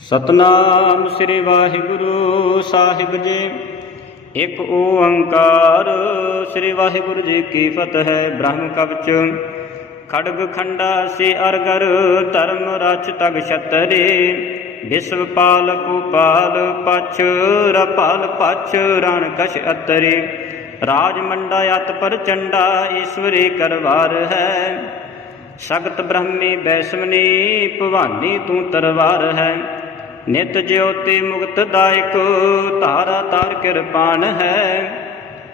सतनाम श्री वाहिगुरु साहिब जी। एक ओंकार श्री वाहिगुरु जी की फतह। ब्रह्म कवच खड़ग खंडा से अरगर धर्म रच तग छतरे। विश्वपाल कुपाल पछ रपाल पछ रण कश अतरे। राजमंडा अत पर चंडा ईश्वरी करवार है। सगत ब्रह्मी वैष्णवनी भवानी तू तरवार है। नित ज्योति मुक्त दायक तारा तार कृपान है।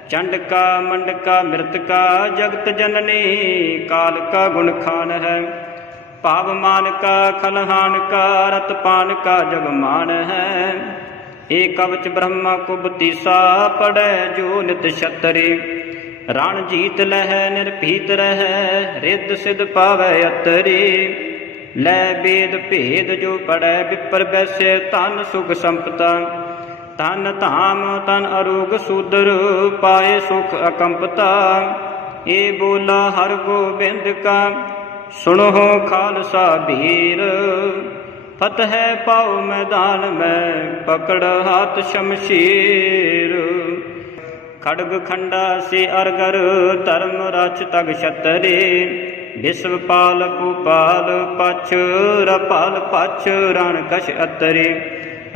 चंडका मंडका मृतका जगत जननी काल का गुण खान है। पावमान का खलहान का रतपान का जगमान है। एक कवच ब्रह्मा को बतीसा पड़े जो नित छतरी। रण जीत लह निर्भीत रह रिद्ध सिद्ध पावै अतरी। लै वेद भेद जो पढ़ै विपर वैश्य धन सुख संपता। धन धाम तन अरोग सूदर पाए सुख अकंपता। ये बोला हर गोबिंद का सुनो खालसा भीर। फतह पाओ मैदान में पकड़ हाथ शमशीर। खड़ग खंडा से अरगर धर्म रच तग छतरे। विश्वपाल कुपाल पछ रपाल पछ रण कश अतरे।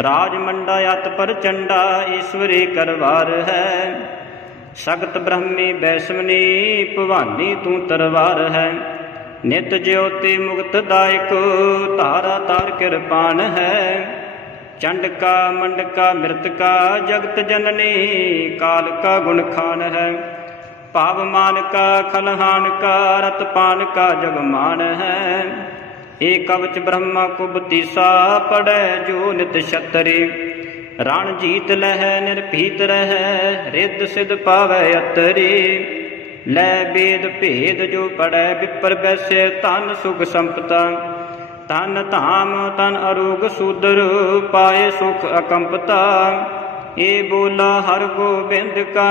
राजमंडा अत पर चंडा ईश्वरी करवार है। सगत ब्रह्मी वैष्णवनी भवानी तू तरवार है। नित ज्योति मुक्त दायक तारा तार कृपान है। चंडका मंडका मृतका जगत जननी काल का गुण खान है। पावमान का खलहान का रतपान का जगमान है। एक कवच ब्रह्मा को बतीसा पड़े जो नित छतरी। रण जीत लह निर्भीत रह रिद्ध सिद्ध पावै अतरी। लै वेद भेद जो पढ़ै विपर वैश्य धन सुख संपता। धन धाम तन अरोग सूदर पाए सुख अकंपता। ये बोला हर गोबिंद का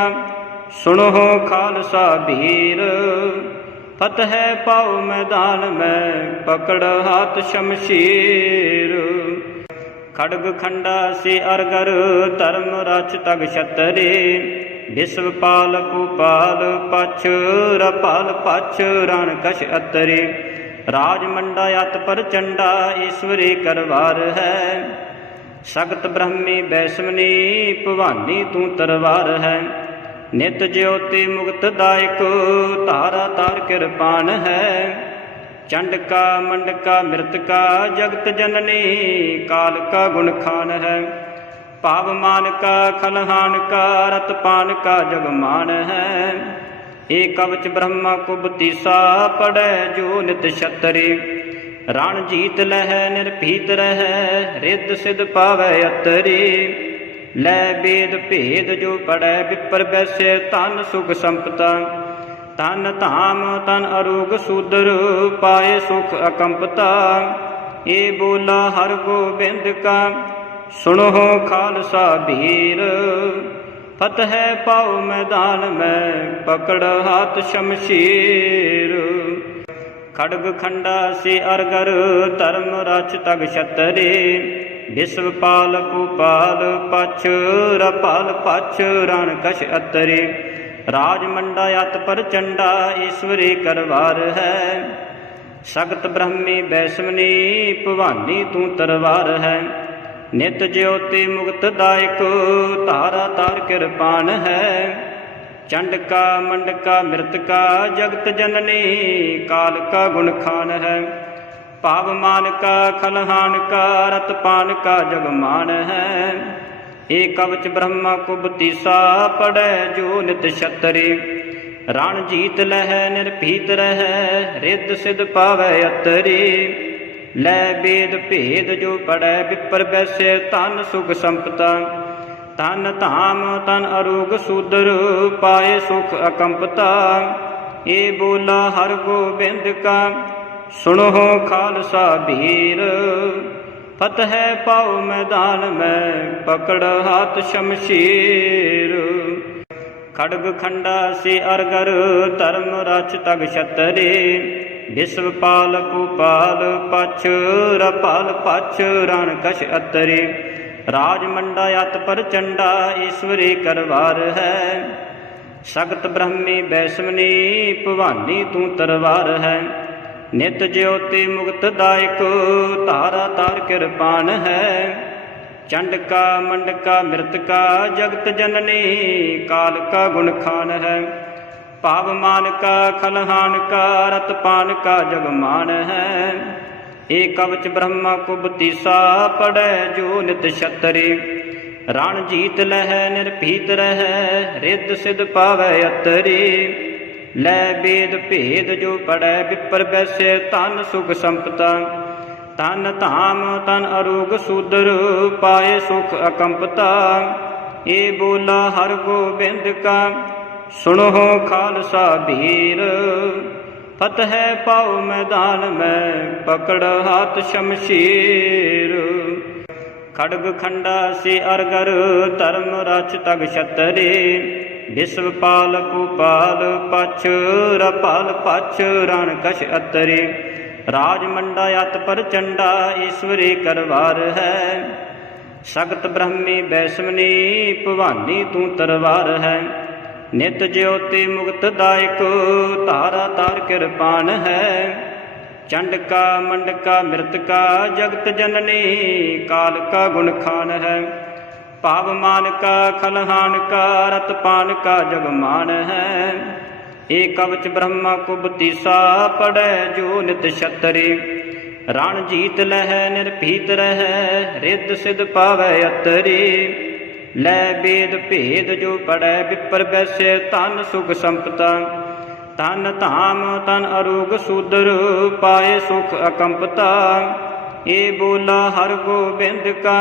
सुनो खालसा भीर। फतह पाओ मैदान में पकड़ हाथ शमशीर। खड़ग खंडा से अरगर धर्म रच तग छतरे। विश्वपाल कुपाल पछ रपाल पछ रण कश अतरे। राजमंडा अत पर चंडा ईश्वरी करवार है। सगत ब्रह्मी वैष्णवनी भवानी तू तरवार है। नित ज्योति मुक्त दायक तारा तार कृपान है। चंडका मंडका मृतका जगत जननी काल का गुण खान है। पावमान का खलहान का रतपान का जगमान है। एक कवच ब्रह्मा को बतीसा पड़े जो नित छतरी। रण जीत लह निर्भीत रह रिद्ध सिद्ध पावै अतरी। लै वेद भेद जो पढ़ै विपर वैश्य धन सुख संपता। धन धाम तन अरोग सूदर पाए सुख अकंपता। ये बोला हर गोबिंद का सुनो खालसा भीर। फतह पाओ मैदान में पकड़ हाथ शमशीर। खड़ग खंडा से अरगर धर्म रच तग छतरे। विश्वपाल कुपाल पछ रपाल पछ रण कश अतरे। राजमंडा अत पर चंडा ईश्वरी करवार है। सगत ब्रह्मी वैष्णवनी भवानी तू तरवार है। नित ज्योति मुक्त दायक तारा तार कृपान है। चंडका मंडका मृतका जगत जननी काल का गुण खान है। पावमान का खलहान का रतपान का जगमान है। एक कवच ब्रह्मा को बतीसा पड़े जो नित छतरी। रण जीत लह निर्भीत रह रिद्ध सिद्ध पावै अतरी। लै वेद भेद जो पढ़ै विपर वैश्य धन सुख संपता। धन धाम तन अरोग सूदर पाए सुख अकंपता। ये बोला हर गोबिंद का सुनो खालसा भीर। फतह पाओ मैदान में पकड़ हाथ शमशीर। खड़ग खंडा से अरगर धर्म रच तग छतरे। विश्वपाल कुपाल पछ रपाल पछ रण कश अतरी। राजमंडा अत पर चंडा ईश्वरी करवार है। सगत ब्रह्मी बैसमनी भवानी तू तरवार है। नित ज्योति मुक्त दायक तारा तार कृपान है। चंडका मंडका मृतका जगत जननी काल का गुण खान है। पावमान का खलहान का रतपान का जगमान है। एक कवच ब्रह्मा कुबतीसा पड़े जो नित छतरी। रण जीत लह निर्भीत रह रिद्ध सिद्ध पावै अतरी। लै वेद भेद जो पढ़ै विपर बैसे तन सुख संपता। तन धाम तन अरोग सूदर पाए सुख अकंपता। ये बोला हर गोबिंद का सुनो खालसा वीर। फतह पाओ मैदान में पकड़ हाथ शमशीर। खड्ग खंडा से अरगर धर्म रच तग छतरी। विश्वपाल कुपाल पछ रपाल पछ रण कश अतरी। राजमंडा अत पर चंडा ईश्वरी करवार है। सगत ब्रह्मी बैसमनी भवानी तू तरवार है। नित ज्योति मुक्त दायक तारा तार कृपान है। चंडका मंडका मृतका जगत जननी काल का गुण खान है। पावमान का खलहान का रतपान का जगमान है। एक कवच ब्रह्मा कुबतीसा पड़े जो नित छतरी। रण जीत लह निर्भीत रह रिद्ध सिद्ध पावै अतरी। लै वेद भेद जो पढ़ै विपर बैसे तन सुख संपता। तन धाम तन अरोग सूदर पाए सुख अकंपता। ये बोला हर गोबिंद का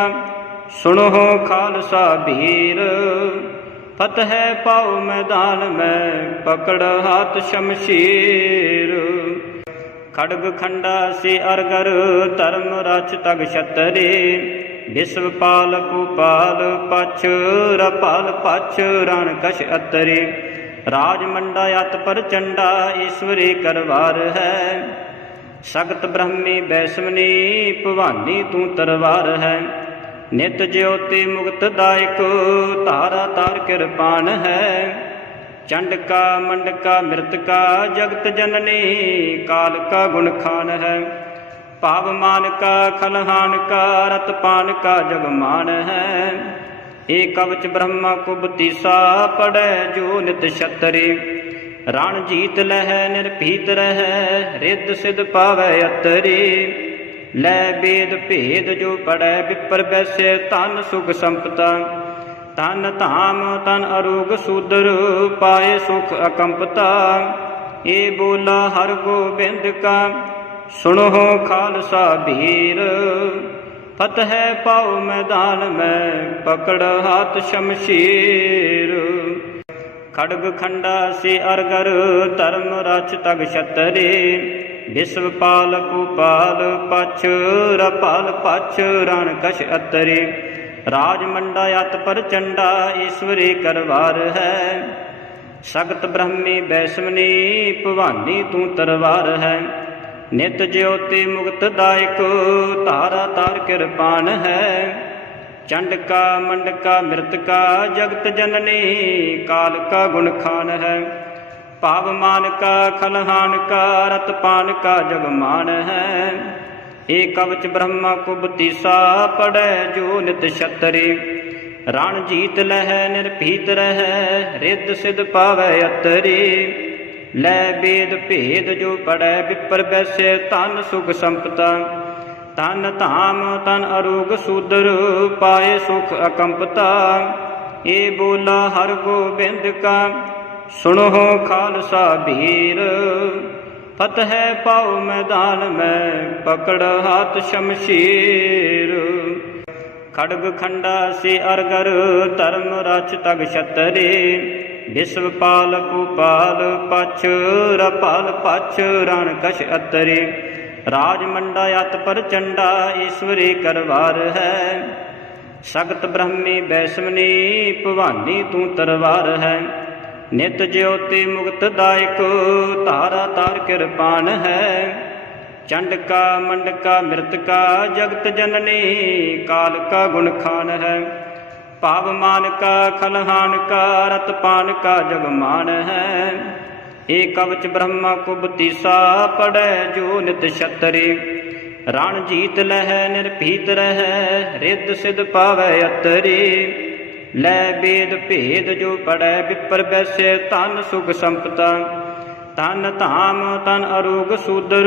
सुनो खालसा वीर। फतह पाओ मैदान में पकड़ हाथ शमशीर। खड्ग खंडा से अरगर धर्म रच तग छतरी। विश्वपाल कुपाल पछ रपाल पछ रण कश अतरी। राजमंडा अत पर चंडा ईश्वरी करवार है। सगत ब्रह्मी बैसमनी भवानी तू तरवार है। नित ज्योति मुक्त दायक तारा तार कृपान है। चंडका मंडका मृतका जगत जननी काल का गुण खान है। पावमान का खलहान का रतपान का जगमान है। एक कवच ब्रह्मा कुबतीसा पड़े जो नित छतरी। रण जीत लह निर्भीत रह रिद्ध सिद्ध पावै अतरी। लै वेद भेद जो पढ़ै विपर बैसे तन सुख संपता। तन धाम तन अरोग सूदर पाए सुख अकंपता। ये बोला हर गोबिंद का सुनो खालसा वीर। फतह पाओ मैदान में पकड़ हाथ शमशीर। खड्ग खंडा से अरगर धर्म रच तग छतरी। विश्वपाल कुपाल पछ रपाल पछ रण कश अतरी। राजमंडा अत पर चंडा ईश्वरी करवार है। सगत ब्रह्मी बैसमनी भवानी तू तरवार है। नित ज्योति मुक्त दायक तारा तार कृपान है। चंडका मंडका मृतका जगत जननी काल का गुण खान है। पावमान का खलहान का रतपान का जगमान है। एक कवच ब्रह्मा कुबतीसा पड़े जो नित छतरी। रण जीत लह निर्भीत रह रिद्ध सिद्ध पावै अतरी। लै वेद भेद जो पढ़ै विपर बैसे तन सुख संपता। तन धाम तन अरोग सूदर पाए सुख अकंपता। ये बोला हर गोबिंद का सुनो खालसा वीर। फतह पाओ मैदान में पकड़ हाथ शमशीर। खड्ग खंडा से अरगर धर्म रच तग छतरी। विश्वपाल कुपाल पछ रपाल पछ रण कश अतरी। राजमंडा अत पर चंडा ईश्वरी करवार है। सगत ब्रह्मी बैसमनी भवानी तू तरवार है। नित ज्योति मुक्त दायक तारा तार कृपान है। चंडका मंडका मृतका जगत जननी काल का गुण खान है। पावमान का खलहान का रतपान का जगमान है। एक कवच ब्रह्मा कुबतीसा पड़े जो नित छतरी। रण जीत लह निर्भीत रह रिद्ध सिद्ध पावै अतरी। लै वेद भेद जो पढ़ै विपर बैसे तन सुख संपता। तन धाम तन अरोग सूदर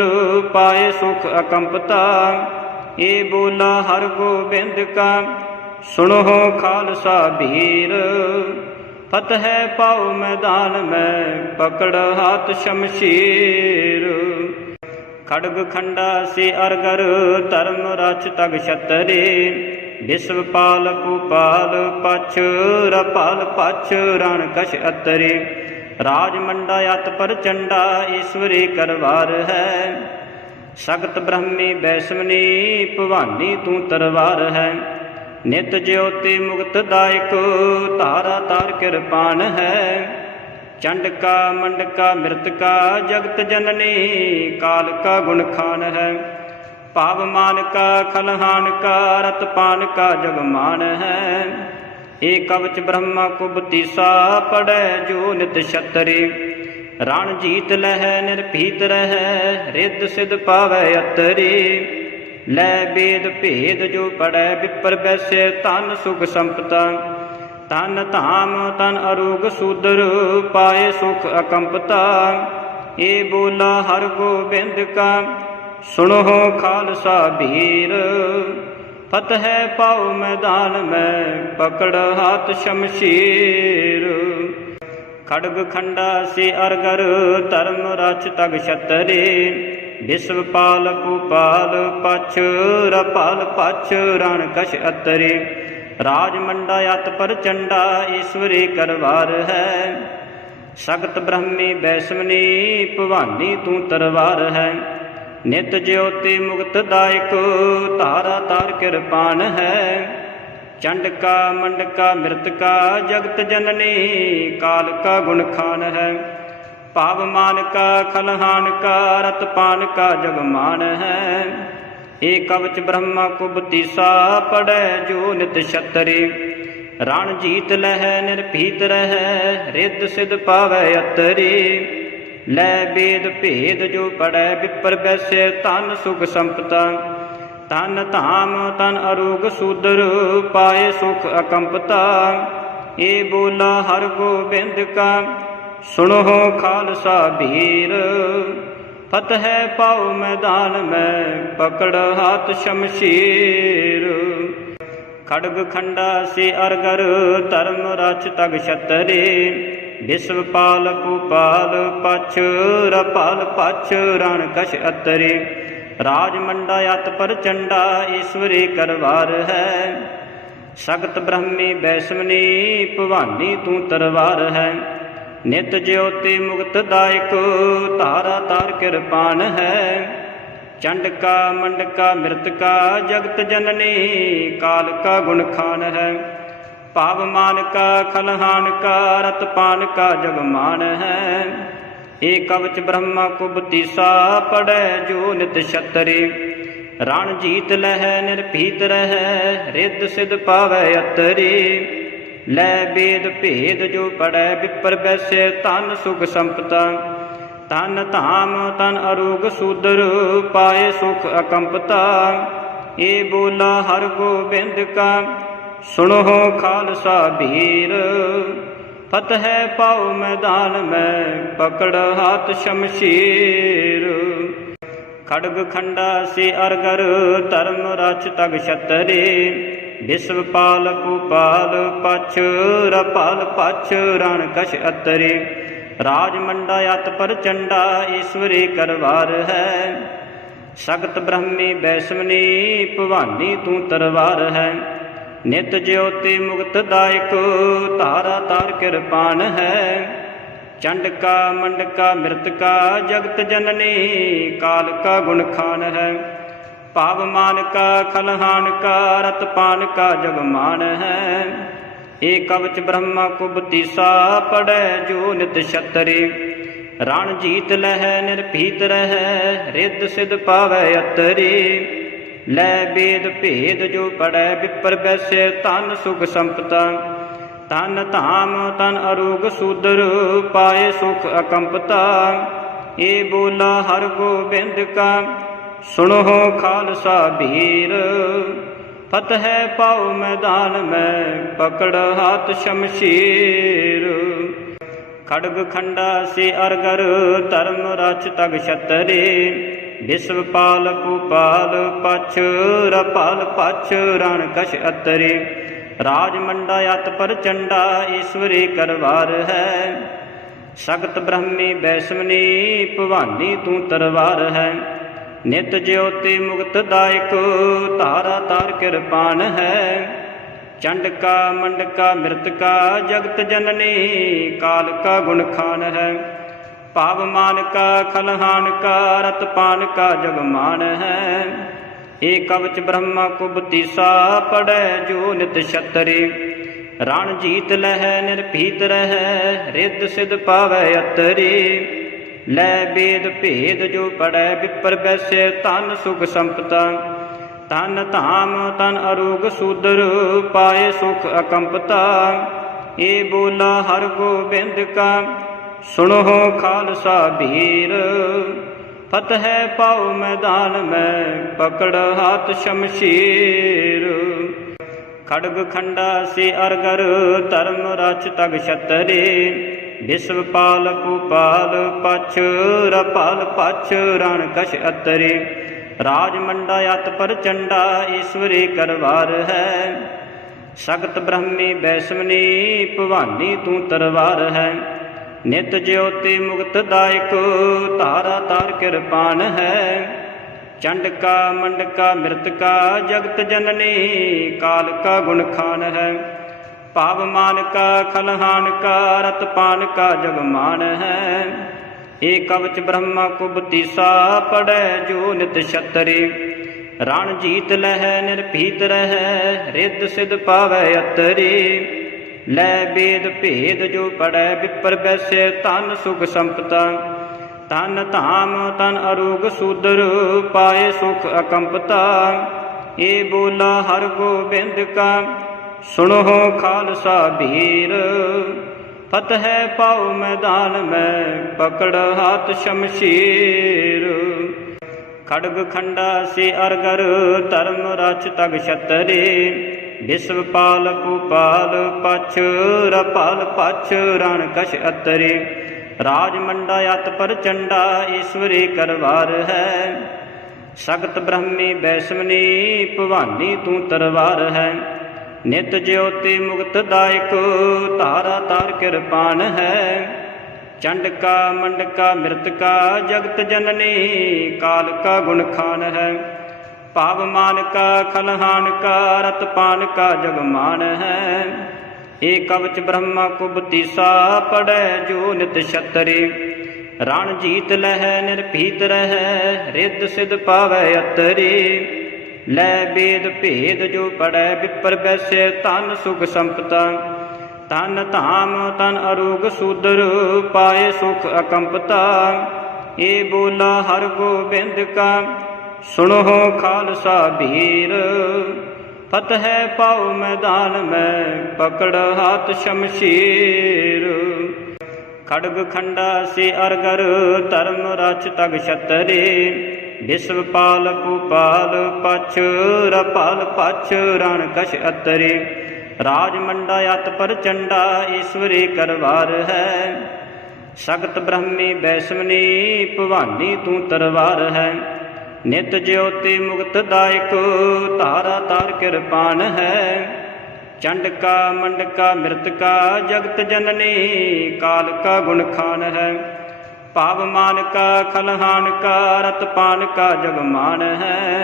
पाए सुख अकंपता। ये बोला हर गोबिंद का सुनो खालसा भीर। फतह पाओ मैदान में पकड़ हाथ शमशीर। खड्ग खंडा से अरगर धर्म रच तग छतरी। विश्वपाल कुपाल पछ रपाल पछ रण कश अतरी। राजमंडा अत पर चंडा ईश्वरी करवार है। सगत ब्रह्मी वैष्णवी भवानी तू तरवार है। नित ज्योति मुक्त दायक तारा तार कृपान है। चंडका मंडका मृतका जगत जननी काल का गुण खान है। पावमान का खलहान का रतपान का जगमान है। एक कवच ब्रह्मा कुबतीसा पड़े जो नित छतरी। रण जीत लह निर्भीत रह रिद्ध सिद्ध पावै अतरी। लै वेद भेद जो पढ़ै विपर बैसे तन सुख संपता। तन धाम तन अरोग सूदर पाए सुख अकंपता। ये बोला हर गोबिंद का सुनो खालसा भीर। फतह पाओ मैदान में पकड़ हाथ शमशीर। खड्ग खंडा से अरगर धर्म रच तग छतरी। विश्वपाल कुपाल पछ रपाल पछ रण कश अतरी। राजमंडा अत पर चंडा ईश्वरी करवार है। सगत ब्रह्मी वैष्णवी भवानी तू तरवार है। नित ज्योति मुक्त दायक तारा तार कृपान है। चंडका मंडका मृतका जगत जननी काल का गुण खान है। पावमान का खलहान का रतपान का जगमान है। एक कवच ब्रह्मा कुबतीसा पड़े जो नित छतरी। रण जीत लह निर्भीत रह रिद्ध सिद्ध पावै अतरी। लै वेद भेद जो पढ़ै विपर बैसे तन सुख संपता। तन धाम तन अरोग सूदर पाए सुख अकंपता। ये बोला हर गोबिंद का सुनो खालसा भीर। फतह पाओ मैदान में पकड़ हाथ शमशीर। खड्ग खंडा से अरगर धर्म रच तग छतरी। विश्वपाल कुपाल पछ रपाल पछ रण कश अतरी। राजमंडा अत पर चंडा ईश्वरी करवार है। सगत ब्रह्मी वैष्णवी भवानी तू तरवार है। नित ज्योति मुक्त दायक तारा तार कृपान है। चंडका मंडका मृतका जगत जननी काल का गुण खान है। पावमान का खलहान का रतपान का जगमान है। एक कवच ब्रह्मा कुबतीसा पड़े जो नित छतरी। रण जीत लह निर्भीत रह रिद्ध सिद्ध पावै अतरी। लै वेद भेद जो पढ़ै विपर बैसे तन सुख संपता। तन धाम तन अरोग सूदर पाए सुख अकंपता। ये बोला हर गोबिंद का सुनो खालसा भीर। फतह पाओ मैदान में पकड़ हाथ शमशीर। खड्ग खंडा से अरगर धर्म रच तग छतरी। विश्वपाल कुपाल पछ रपाल पछ रण कश अतरी। राजमंडा अत पर चंडा ईश्वरी करवार है। सगत ब्रह्मी वैष्णवी भवानी तू तरवार है। नित ज्योति मुक्त दायक तारा तार कृपान है। चंडका मंडका मृतका जगत जननी काल का गुण खान है। पावमान का खलहान का रतपान का जगमान है। ए कवच ब्रह्मा कुब तीसा पढ़ै जो नित छतरी। रण जीत लह निर्भीत रह रिद्ध सिद्ध पावै अतरी। लै वेद भेद जो पढ़ै विपर बैसे तन सुख संपता। तन धाम तन अरोग सूदर पाए सुख अकंपता। ये बोला हर गोबिंद का सुनो खालसा वीर। फतह पाओ मैदान में पकड़ हाथ शमशीर। खड्ग खंडा से अरगर धर्म रच तग छतरी। विश्वपाल कुपाल पछ रपाल पछ रण कश अतरी। राजमंडा अत पर चंडा ईश्वरी करवार है। सगत ब्रह्मी वैष्णवी भवानी तू तरवार है। नित ज्योति मुक्त दायक तारा तार कृपान है। चंडका मंडका मृतका जगत जननी काल का गुण खान है। पावमान का खलहान का रतपान का जगमान है। एक कवच ब्रह्मा कुब तीसा पढ़ै जो नित छतरी। रण जीत लह निर्भीत रह रिद्ध सिद्ध पावै अतरी। लै वेद भेद जो पढ़ै विपर बैसे तन सुख संपता। तन धाम तन अरोग सूदर पाए सुख अकंपता। ये बोला हर गोबिंद का सुनो खालसा वीर। फतह पाओ मैदान में पकड़ हाथ शमशीर। खड्ग खंडा से अरगर धर्म रच तग छतरी। विश्वपाल कुपाल पछ रपाल पछ रण कश अतरी। राजमंडा अत पर चंडा ईश्वरी करवार है। सगत ब्रह्मी वैष्णवी भवानी तू तरवार है। नित ज्योति मुक्त दायक तारा तार कृपान है। चंडका मंडका मृतका जगत जननी काल का गुण खान है। पावमान का खलहान का रतपान का जगमान है। एक कवच ब्रह्मा कुब तीसा पढ़ै जो नित छतरी। रण जीत लह निर्भीत रह रिद्ध सिद्ध पावै अतरी। लै वेद भेद जो पढ़ै विपर बैसे तन सुख संपता। तन धाम तन अरोग सूदर पाए सुख अकंपता। ये बोला हर गोबिंद का सुनो खालसा वीर। फतह पाओ मैदान में पकड़ हाथ शमशीर। खड्ग खंडा से अरगर धर्म रच तग छतरी। विश्वपाल कुपाल पछ रपाल पछ रण कश अतरी। राजमंडा अत पर चंडा ईश्वरी करवार है। सगत ब्रह्मी वैष्णवी भवानी तू तरवार है। नित ज्योति मुक्त दायक तारा तार कृपान है। चंडका मंडका मृतका जगत जननी काल का गुण खान है। पावमान का खलहान का रतपान का जगमान है। एक कवच ब्रह्मा कुब तीसा पढ़ै जो नित छतरी। रण जीत लह निर्भीत रह रिद्ध सिद्ध पावै अतरी। लै वेद भेद जो पढ़ै विपर बैसे तन सुख संपता। तन धाम तन अरोग सूदर पाए सुख अकंपता। ये बोला हर गोबिंद का सुनो खालसा वीर। फतह पाओ मैदान में पकड़ हाथ शमशीर। खड्ग खंडा से अरगर धर्म रच तग छतरी। विश्वपाल कुपाल पछ रपाल पछ रण कश अतरी। राजमंडा अत पर चंडा ईश्वरी करवार है। सगत ब्रह्मी वैष्णवी भवानी तू तरवार है। नित ज्योति मुक्त दायक तारा तार कृपान है। चंडका मंडका मृतका जगत जननी काल का गुण खान है। पावमान का खलहान का रतपान का जगमान है।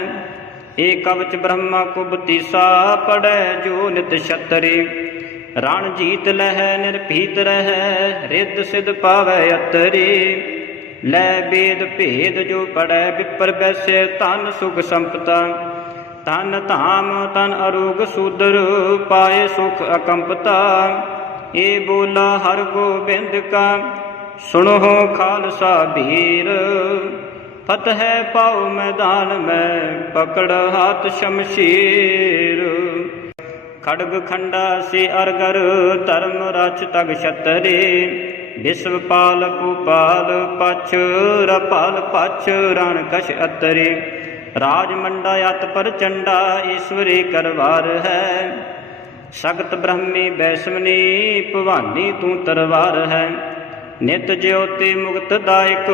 एक कवच ब्रह्मा कुब तीसा पढ़ै जो नित छतरी। रण जीत लह निर्भीत रह रिद्ध सिद्ध पावै अतरी। लै वेद भेद जो पढ़ै विपर बैसे तन सुख संपता। तन धाम तन अरूग सूदर पाए सुख अकंपता। ये बोला हर गोबिंद का सुनो खालसा भीर। फतह पाओ मैदान में पकड़ हाथ शमशीर। खड्ग खंडा से अरगर धर्म रच तग छतरे। विश्वपाल कुपाल पछ रपाल पछ रण कश अतरे। राजमंडा अत पर चंडा ईश्वरी करवार है। सगत ब्रह्मी वैष्णवी भवानी तू तरवार है। नित ज्योति मुक्त दायक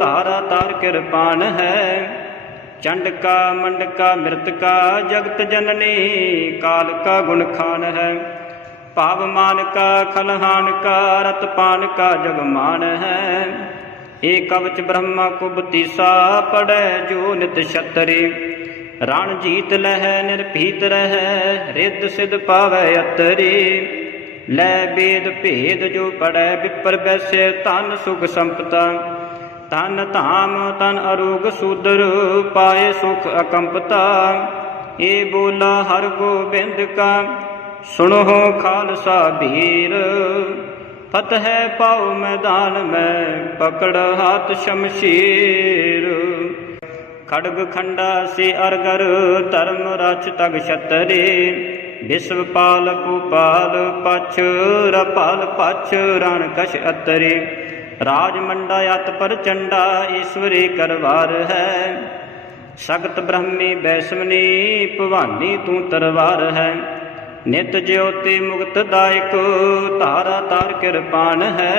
तारा तार कृपान है। चंडका मंडका मृतका जगत जननी काल का गुण खान है। पावमान का खलहान का रतपान का जगमान है। एक कवच ब्रह्मा कुबतीसा पड़े जो नित छतरी। रण जीत लह निर्भीत रह रिद्ध सिद्ध पावै अतरी। लै वेद भेद जो पढ़ै विपर वैसे तन सुख संपता। तन धाम तन अरूग सूदर पाए सुख अकंपता। ये बोला हर गोबिंद का सुनो खालसा भीर। फतह पाओ मैदान में पकड़ हाथ शमशीर। खड्ग खंडा से अरगर धर्म रच तग छतरे। विश्वपाल कुपाल पछ रपाल पछ रण कश अतरे। राजमंडा अत पर चंडा ईश्वरी करवार है। सगत ब्रह्मी वैष्णवी भवानी तू तरवार है। नित ज्योति मुक्त दायक तारा तार कृपान है।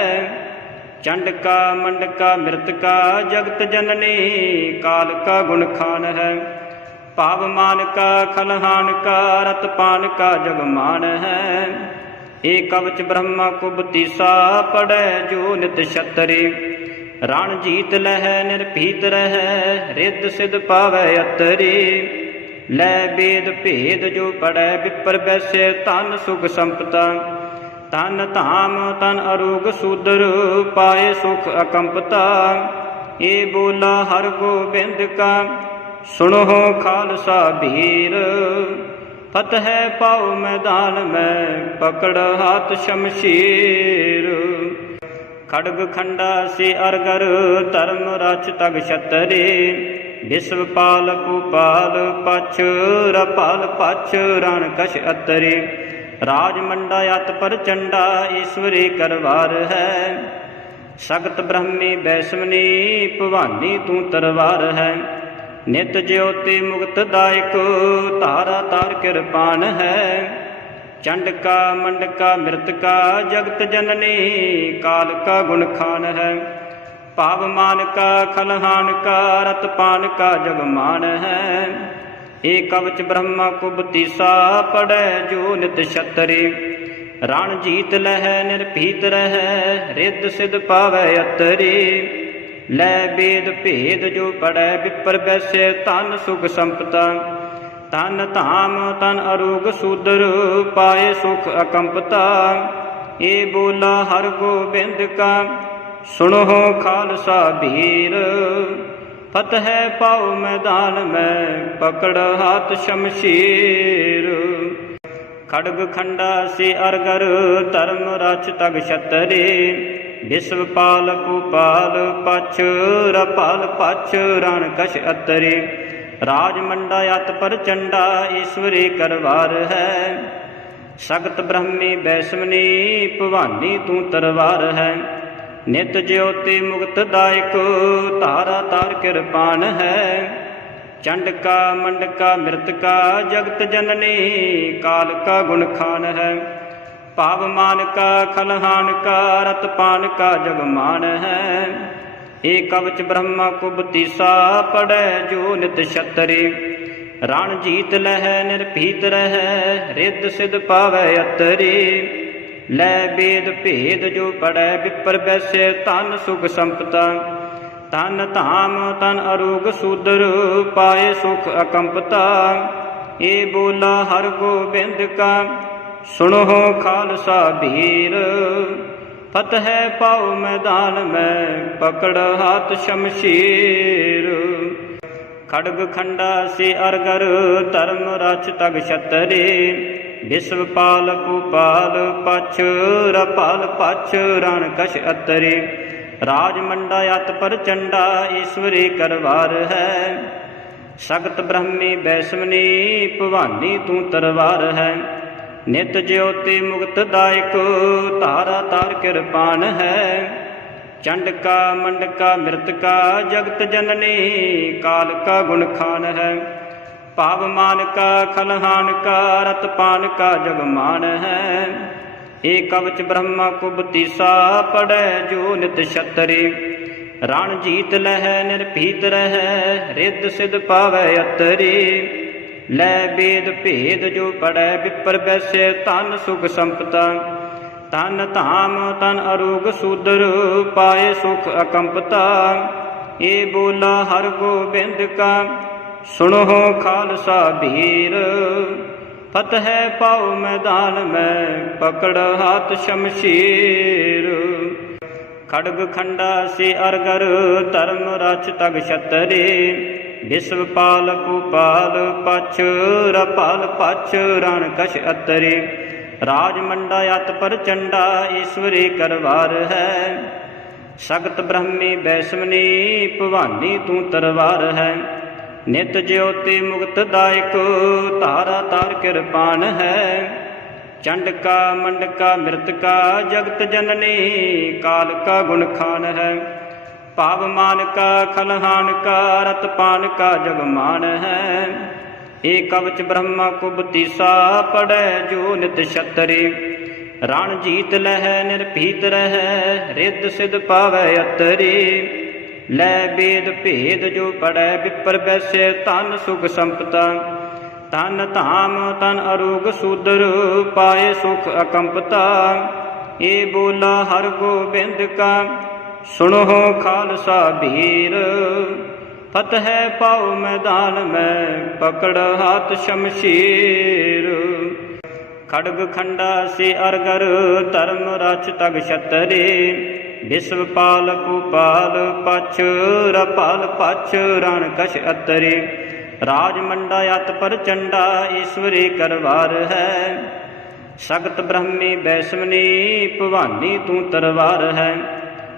चंडका मंडका मृतका जगत जननी काल का गुण खान है। पावमान का खलहान का रतपान का जगमान है। एक कवच ब्रह्मा कुबतीसा पड़े जो नित छतरी। रण जीत लह निर्भीत रह रिद्ध सिद्ध पावै अतरी। लै वेद भेद जो पढ़ै विपर वैसे तन सुख संपता। तन धाम तन अरूग सूदर पाए सुख अकंपता। ये बोला हर गोबिंद का सुनो खालसा भीर। फतह पाओ मैदान में पकड़ हाथ शमशीर। खड्ग खंडा से अरगर धर्म रच तग छतरे। विश्वपाल कुपाल पछ रपाल पछ रण कश अतरे। राजमंडा अत पर चंडा ईश्वरी करवार है। सगत ब्रह्मी वैष्णवी भवानी तू तरवार है। नित ज्योति मुक्त दायक तारा तार कृपान है। चंडका मंडका मृतका जगत जननी काल का गुण खान है। पावमान का खलहान का रतपान का जगमान है। एक कवच ब्रह्मा कुबतीसा पड़े जो नित छतरी। रण जीत लह निर्भीत रह रिद्ध सिद्ध पावै अतरी। लै वेद भेद जो पढ़ै विपर वैसे तन सुख संपता। तन धाम तन अरूग सूदर पाए सुख अकंपता। ये बोला हर गोबिंद का सुनो खालसा भीर। फतह पाओ मैदान में पकड़ हाथ शमशीर। खड्ग खंडा से अरगर धर्म रच तग छतरे। विश्वपाल कुपाल पछ रपाल पछ रण कश अतरे। राजमंडा अत पर चंडा ईश्वरी करवार है। सगत ब्रह्मी वैष्णवी भवानी तू तरवार है। नित ज्योति मुक्त दायक तारा तार कृपान है। चंडका मंडका मृतका जगत जननी काल का गुण खान है। पावमान का खलहान का रतपान का जगमान है। एक कवच ब्रह्मा कुबतीसा पड़े जो नित छतरी। रण जीत लह निर्भीत रह रिद्ध सिद्ध पावै अतरी। लै वेद भेद जो पढ़ै विपर वैसे तन सुख संपता। तन धाम तन अरूग सूदर पाए सुख अकंपता। ये बोला हर गोबिंद का सुनो खालसा भीर। फतह पाओ मैदान में पकड़ हाथ शमशीर। खड्ग खंडा से अरगर धर्म रच तग छतरे विश्वपाल कुपाल पछ रपाल पछ रण कश अतरे राजमंडा अत पर चंडा ईश्वरी करवार है सगत ब्रह्मी वैष्णवनी भवानी तू तरवार है नित ज्योति मुक्त दायक तारा तार कृपान है चंडका मंडका मृतका जगत जननी काल का गुण खान है पावमान का खलहान का रतपान का जगमान है एक कवच ब्रह्मा कुबतीसा पड़े जो नित छतरी रण जीत लह निर्भीत रह रिद्ध सिद्ध पावै अतरी लै वेद भेद जो पढ़ै विपर वैसे तन सुख संपता तन धाम तन अरोग सूदर पाए सुख अकंपता ये बोला हर गोबिंद का सुनो खालसा वीर फतह पाओ मैदान में पकड़ हाथ शमशीर खड्ग खंडा से अरगर धर्म रच तग छतरे विश्वपाल कुपाल पछ रपाल पछ रण कश अतरे राजमंडा अत पर चंडा ईश्वरी करवार है सगत ब्रह्मी वैष्णवनी भवानी तू तरवार है नित ज्योति मुक्त दायक तारा तार कृपान है चंडका मंडका मृतका जगत जननी काल का गुण खान है पावमान का खलहान का रतपान का जगमान है एक कवच ब्रह्मा कुबतीसा पड़े जो नित छतरी रण जीत लह निर्भीत रह रिद्ध सिद्ध पावै अतरी लै वेद भेद जो पढ़ै विपर वैसे तन सुख संपता तन धाम तन अरोग सूदर पाए सुख अकंपता ये बोला हर गोबिंद का सुनो खालसा वीर फतह पाओ मैदान में पकड़ हाथ शमशीर खड्ग खंडा से अरगर धर्म रच तग छतरे विश्वपाल कुपाल पछ रपाल पछ रण कश अतरे राजमंडा अत पर चंडा ईश्वरी करवार है सगत ब्रह्मी वैष्णवनी भवानी तू तरवार है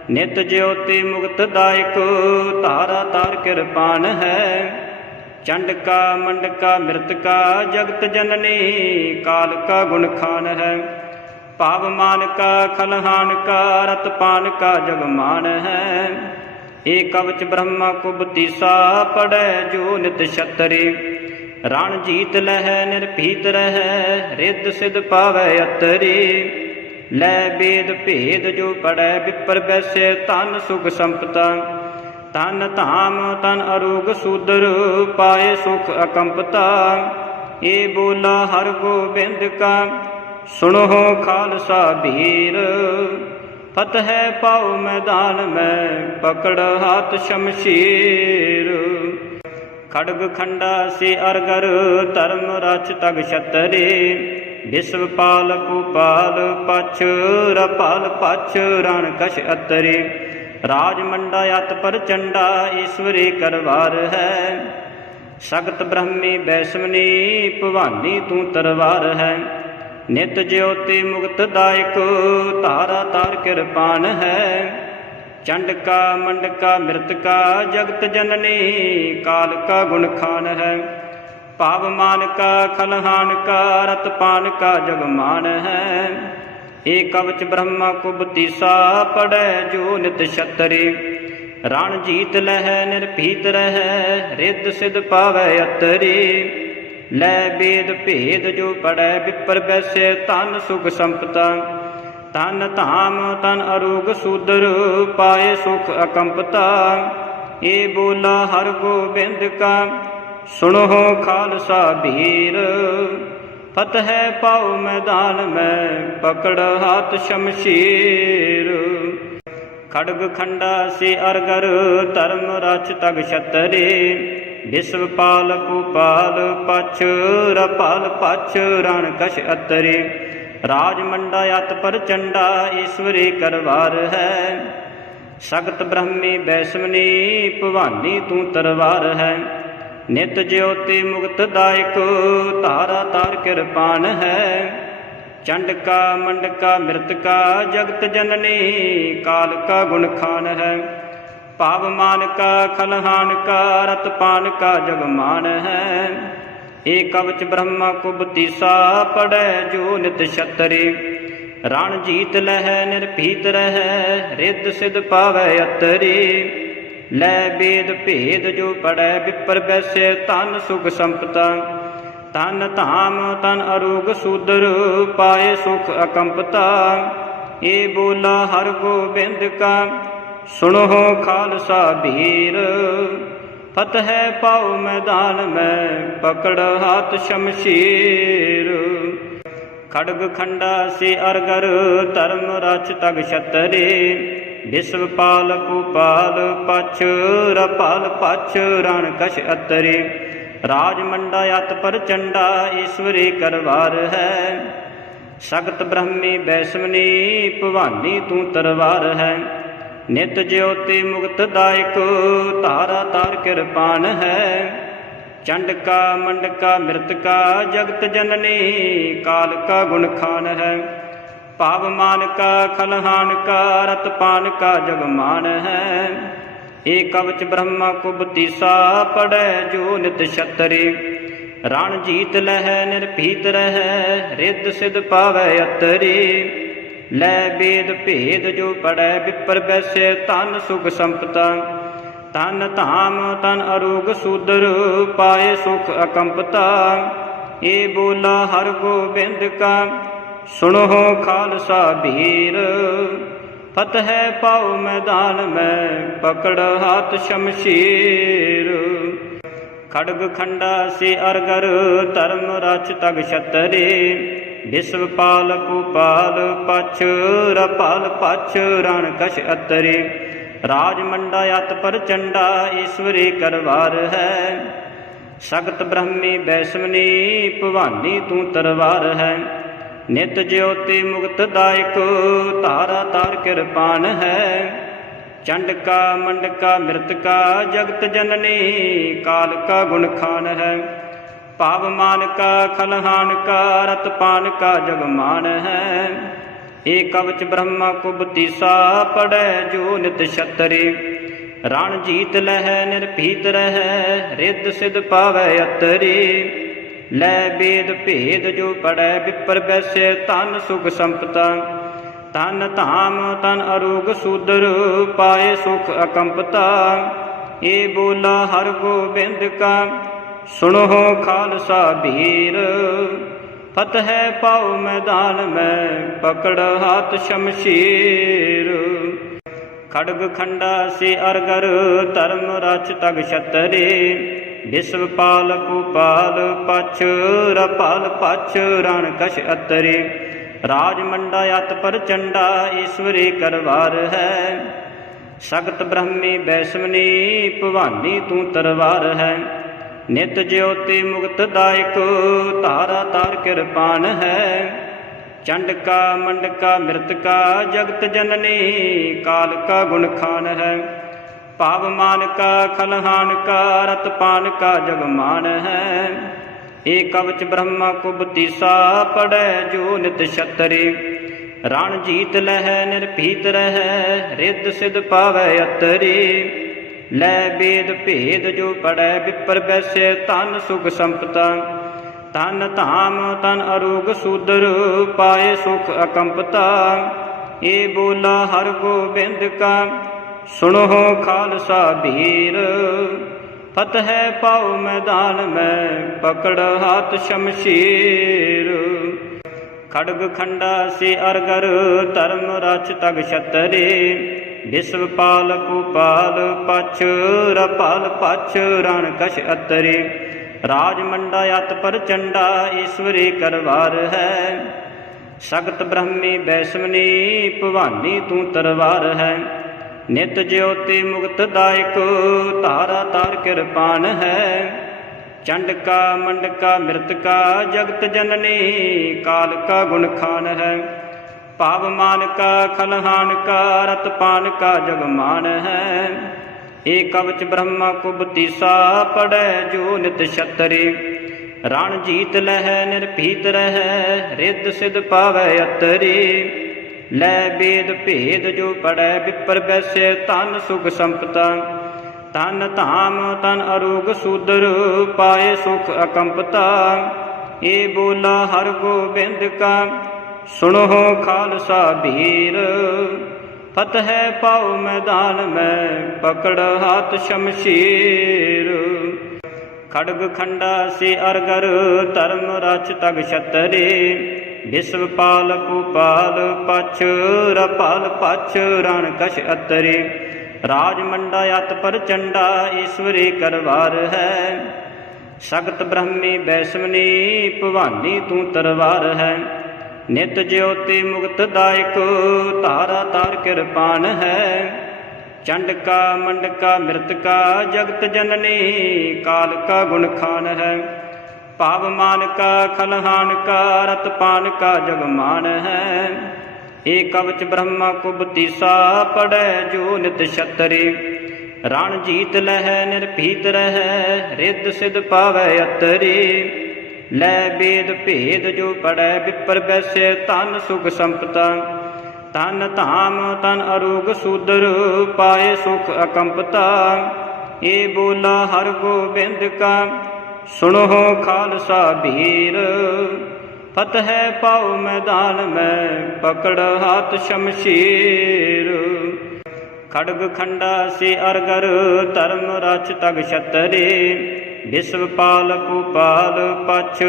नित ज्योति मुक्त दायक तारा तार कृपान है चंडका मंडका मृतका जगत जननी काल का गुण खान है पावमान का खलहान का रतपान का जगमान है एक कवच ब्रह्मा कुबतीसा पड़े जो नित छतरी रण जीत लह निर्भीत रह रिद्ध सिद्ध पावै अतरी लै वेद भेद जो पढ़ै विपर वैसे तन सुख संपता तन धाम तन अरोग सूदर पाए सुख अकंपता ये बोला हर गोबिंद का सुनो खालसा वीर फतह पाओ मैदान में पकड़ हाथ शमशीर खड्ग खंडा से अरगर धर्म रच तग छतरे विश्वपाल कुपाल पछ रपाल पछ रण कश अतरे राजमंडा अत पर चंडा ईश्वरी करवार है सगत ब्रह्मी वैष्णवनी भवानी तू तरवार है नित ज्योति मुक्त दायक तारा तार कृपान है चंडका मंडका मृतका जगत जननी काल का गुण खान है पावमान का खलहान का रतपान का जगमान है एक कवच ब्रह्मा कुबतीसा पड़े जो नित छतरी रण जीत लह निर्भीत रह रिद्ध सिद्ध पावै अतरी लै वेद भेद जो पढ़ै विपर वैसे तन सुख संपता तन धाम तन अरोग सूदर पाए सुख अकंपता ये बोला हर गोबिंद का सुनो खालसा वीर फतह पाओ मैदान में पकड़ हाथ शमशीर खड्ग खंडा से अरगर धर्म रच तग छतरे विश्वपाल कुपाल पछ रपाल पछ रण कश अतरे राजमंडा अत पर चंडा ईश्वरी करवार है सगत ब्रह्मी वैष्णवनी भवानी तू तरवार है नित ज्योति मुक्तदायक तारा तार कृपाण है। चंडका मंडका मृतका जगत जननी काल का गुण खान है। पावमान का खलहान का रतपान का जगमान है। एक कवच ब्रह्मा कुबतीसा पड़े जो नित छतरी। रण जीत लह निर्भीत रह रिद्ध सिद्ध पावै अतरी। लै वेद भेद जो पढ़ै विपर बैसे तन सुख संपता। तन धाम तन अरोग सूदर पाए सुख अकंपता। ये बोला हर गोबिंद का सुनो खालसा भीर। फतह पाओ मैदान में पकड़ हाथ शमशीर। खड्ग खंडा से अरगर धर्म रच तग छतरे। विश्वपाल कुपाल पछ रपाल पछ रण कश अतरे। राजमंडा अत पर चंडा ईश्वरी करवार है। सगत ब्रह्मी वैष्णवी भवानी तू तरवार है। नित ज्योति मुक्तदायक तारा तार कृपाण है। चंडका मंडका मृतका जगत जननी काल का गुण खान है। पावमान का खलहान का रतपान का जगमान है। एक कवच ब्रह्मा कुबतीसा पड़े जो नित छतरी। रण जीत लह निर्भीत रह रिद्ध सिद्ध पावै अतरी। लै वेद भेद जो पढ़ै विपर बैसे तन सुख संपता। तन धाम तन अरोग सूदर पाए सुख अकंपता। ये बोला हर गोबिंद का सुनो खालसा भीर। फतह पाओ मैदान में पकड़ हाथ शमशीर। खड्ग खंडा से अरगर धर्म रच तग छतरे। विश्वपाल कुपाल पछ रपाल पछ रण कश अतरे। राजमंडा अत पर चंडा ईश्वरी करवार है। सगत ब्रह्मी वैष्णवी भवानी तू तरवार है। नित ज्योति मुक्तदायक तारा तार कृपाण है। चंडका मंडका मृतका जगत जननी काल का गुण खान है। पावमान का खलहान का रतपान का जगमान है। एक कवच ब्रह्मा कुबतीसा पड़े जो नित छतरी। रण जीत लह निर्भीत रह रिद्ध सिद्ध पावै अतरी। लै वेद भेद जो पढ़ै विपर बैसे तन सुख संपता। तन धाम तन अरोग सूदर पाए सुख अकंपता। ये बोला हर गोबिंद का सुनो खालसा भीर। फतह पाओ मैदान में पकड़ हाथ शमशीर। खड्ग खंडा से अरगर धर्म रच तग छतरे। विश्वपाल कुपाल पछ रपाल पछ रण कश अतरे। राजमंडा अत पर चंडा ईश्वरी करवार है। सगत ब्रह्मी वैष्णवी भवानी तू तरवार है। नित ज्योति मुक्तदायक तारा तार कृपाण है। चंडका मंडका मृतका जगत जननी काल का गुण खान है। पावमान का खलहान का रतपान का जगमान है। एक कवच ब्रह्मा कुबतीसा पड़े जो नित छतरी। रण जीत लह निर्भीत रह रिद्ध सिद्ध पावै अतरी। लै वेद भेद जो पढ़ै विपर बैसे तन सुख संपता। तन धाम तन अरोग सूदर पाए सुख अकंपता। ये बोला हर गोबिंद का सुनो खालसा भीर। फतह पाओ मैदान में पकड़ हाथ शमशीर। खड्ग खंडा से अरगर धर्म रच तग छतरे। विश्वपाल कुपाल पछ रपाल पछ रण कश अतरे। राजमंडा अत पर चंडा ईश्वरी करवार है। सगत ब्रह्मी वैष्णवी भवानी तू तरवार है। नित ज्योति मुक्तदायक तारा तार कृपाण है। चंडका मंडका मृतका जगत जननी काल का गुण खान है। पावमान का खलहान का रतपान का जगमान है। ए कवच ब्रह्मा कुबतीसा पढ़ै जो नित छतरी। रण जीत लह निर्भीत रह रिद्ध सिद्ध पावै अतरी। लै वेद भेद जो पढ़ै विपर बैसे तन सुख संपता। तन धाम तन अरोग सूदर पाए सुख अकंपता। ए बोला हर गोबिंद का सुनो खालसा भीर। फतह पाओ मैदान में पकड़ हाथ शमशीर। खड्ग खंडा से अरगर धर्म रच तग छतरे। विश्वपाल कुपाल पछ रपाल पछ रण कश अतरे। राजमंडा अत पर चंडा ईश्वरी करवार है। सगत ब्रह्मी वैष्णवी भवानी तू तरवार है। नित ज्योति मुक्त दायक तारा तार कृपान है। चंडका मंडका मृतका जगत जननी काल का गुण खान है। पावमान का खलहान का रतपान का जगमान है। एक कवच ब्रह्मा कुबतीसा पढ़ै जो नित छतरी। रण जीत लह निर्भीत रह रिद्ध सिद्ध पावै अतरी। लै वेद भेद जो पढ़ै विपर बैसे तन सुख संपता। तन धाम तन अरोग सूदर पाए सुख अकंपता। ए बोला हर गोबिंद का सुनो खालसा भीर। फतह पाओ मैदान में पकड़ हाथ शमशीर। खड्ग खंडा से अरगर धर्म रच तग छतरे। विश्वपाल कुपाल पछ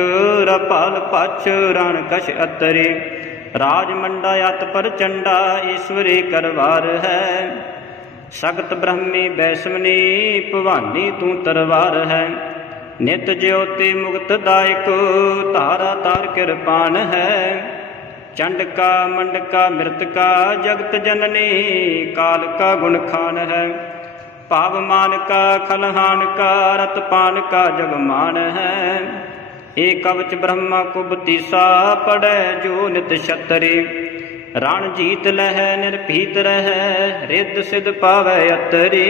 रपाल पछ रण कश अतरे। राजमंडा अत पर चंडा ईश्वरी करवार है। सगत ब्रह्मी वैष्णवी भवानी तू तरवार है। नित ज्योति मुक्त दायक तारा तार कृपान है। चंडका मंडका मृतका जगत जननी काल का गुण खान है। पावमान का खलहान का रतपान का जगमान है। एक कवच ब्रह्मा कुबतीसा पढ़ै जो नित छतरी। रण जीत लह निर्भीत रह रिद्ध सिद्ध पावै अतरी।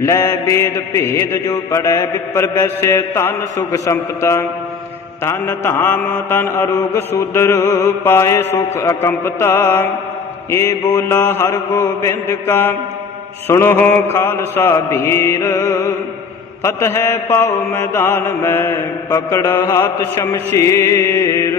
लै वेद भेद जो पढ़ै विपर बैसे तन सुख संपता। तन धाम तन अरोग सूदर पाए सुख अकंपता। ए बोला हर गोबिंद का सुनो खालसा भीर। फतह पाओ मैदान में पकड़ हाथ शमशीर।